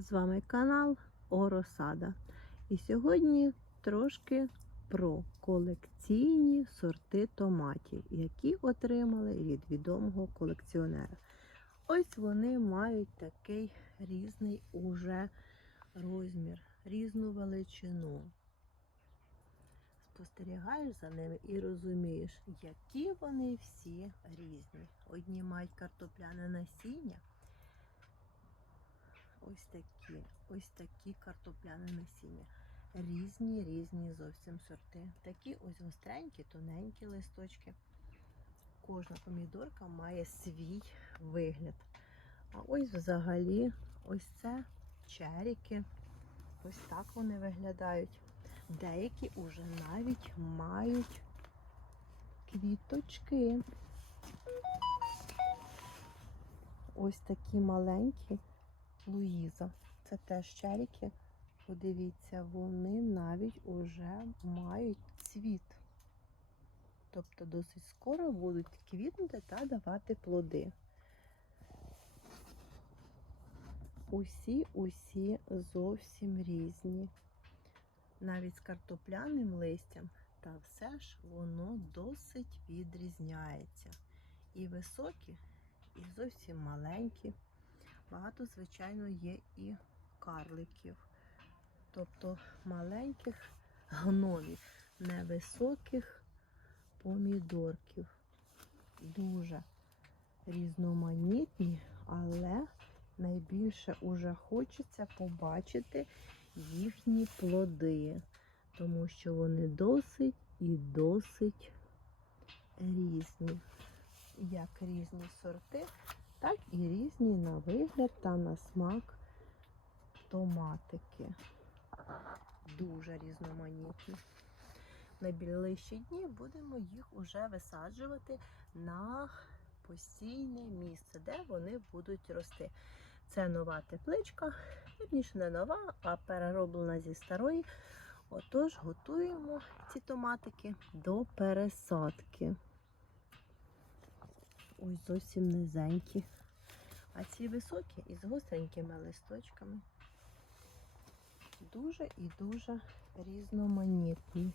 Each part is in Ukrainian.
З вами канал Оросада. І сьогодні трошки про колекційні сорти томатів, які отримали від відомого колекціонера. Ось вони мають такий різний уже розмір, різну величину. Спостерігаєш за ними і розумієш, які вони всі різні. Одні мають картопляне насіння, ось такі, ось такі картопляне насіння. Різні, різні зовсім сорти. Такі ось гостренькі, тоненькі листочки. Кожна помідорка має свій вигляд. А ось взагалі, ось це черіки. Ось так вони виглядають. Деякі уже навіть мають квіточки. Ось такі маленькі Луїза. Це теж черіки. Подивіться, вони навіть уже мають цвіт. Тобто досить скоро будуть квітнути та давати плоди. Усі, усі зовсім різні. Навіть з картопляним листям, та все ж воно досить відрізняється. І високі, і зовсім маленькі. Багато, звичайно, є і карликів. Тобто маленьких гномів, невисоких помідорків. Дуже різноманітні, але найбільше уже хочеться побачити їхні плоди, тому що вони досить і досить різні. Як різні сорти, так і різні на вигляд та на смак томатики. Дуже різноманітні. На дні будемо їх уже висаджувати на постійне місце, де вони будуть рости. Це нова тепличка, вірніше не нова, а перероблена зі старої. Отож, готуємо ці томатики до пересадки. Ось зовсім низенькі. А ці високі із гостренькими листочками. Дуже і дуже різноманітні.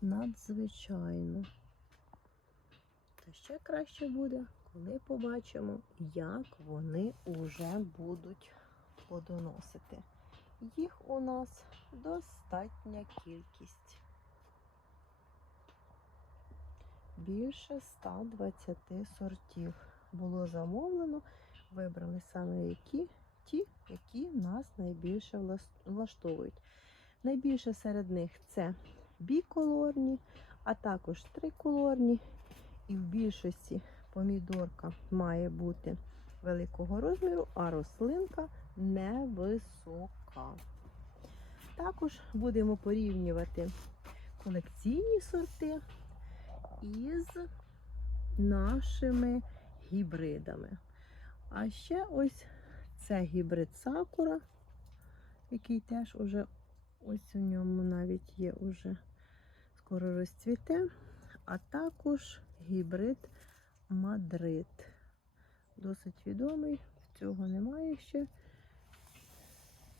Надзвичайно. Та ще краще буде, коли побачимо, як вони вже будуть плодоносити. Їх у нас достатня кількість. Більше 120 сортів було замовлено. Вибрали саме які, ті, які нас найбільше влаштовують. Найбільше серед них це біколорні, а також триколорні. І в більшості помідорка має бути великого розміру, а рослинка невисока. Також будемо порівнювати колекційні сорти із нашими гібридами. А ще ось це гібрид сакура, який теж уже ось у ньому навіть є уже скоро розцвіте, а також гібрид Мадрид. Досить відомий, цього немає ще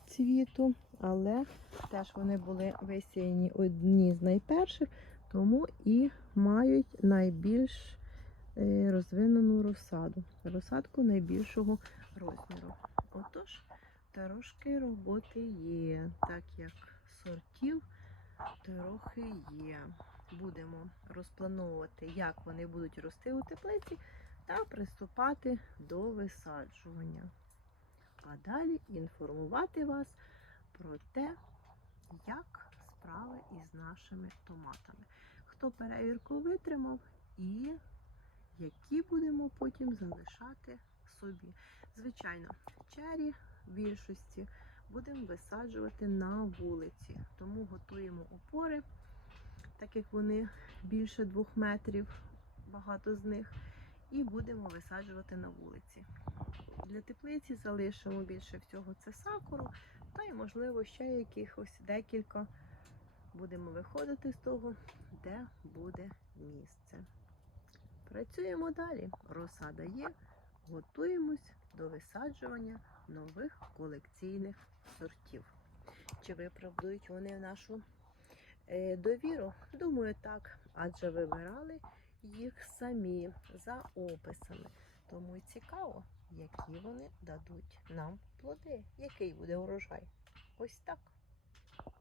цвіту, але теж вони були висіяні одні з найперших, тому і мають найбільш е, розвинену розсаду, розсадку найбільшого розміру. Отож, трошки роботи є, так як сортів трохи є. Будемо розплановувати, як вони будуть рости у теплиці, та приступати до висаджування. А далі інформувати вас про те, як справи із нашими томатами. Хто перевірку витримав і які будемо потім залишати собі. Звичайно, чері в більшості будемо висаджувати на вулиці, тому готуємо опори, так як вони більше двох метрів, багато з них, і будемо висаджувати на вулиці. Для теплиці залишимо більше всього це сакуру, та й, можливо, ще якихось декілька. Будемо виходити з того, де буде місце. Працюємо далі. Розсада є, готуємось до висаджування нових колекційних сортів. Чи виправдують вони нашу е, довіру? Думаю, так. Адже вибирали їх самі за описами. Тому цікаво, які вони дадуть нам плоди, який буде урожай. Ось так.